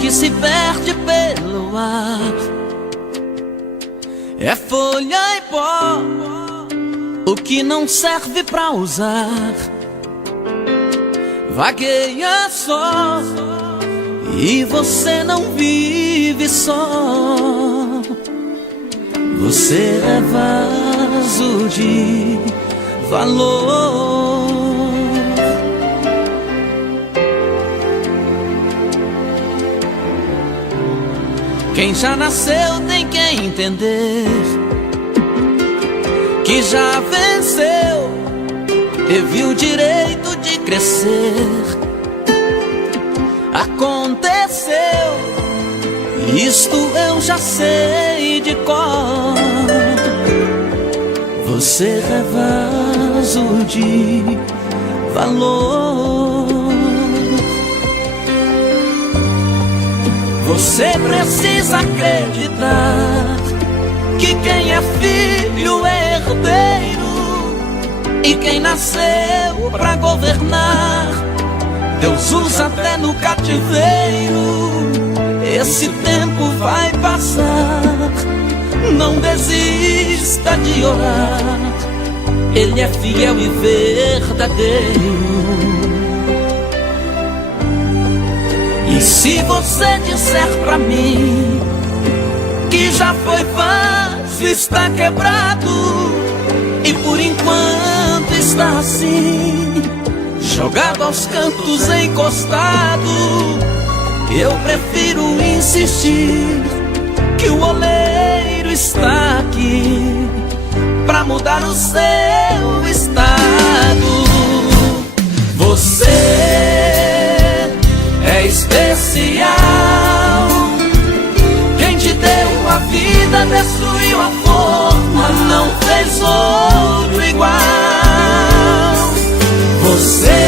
que se perde pelo ar. É folha e pó, o que não serve pra usar. Vagueia só, e você não vive só. Você é vaso de valor. Quem já nasceu tem que entender que já venceu, teve o direito de crescer. Aconteceu, isto eu já sei de cor. Você é vaso de valor. Você precisa acreditar que quem é filho é herdeiro, e quem nasceu pra governar Deus usa até no cativeiro. Esse tempo vai passar, não desista de orar. Ele é fiel e verdadeiro. E se você disser pra mim que já foi fácil, está quebrado, e por enquanto está assim, jogado aos cantos, encostado, eu prefiro insistir que o oleiro está aqui pra mudar o seu estado. Você é especial. Quem te deu a vida destruiu a forma, não fez outro igual. Você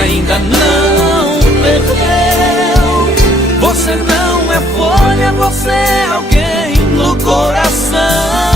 ainda não perdeu. Você não é folha, você é alguém no coração.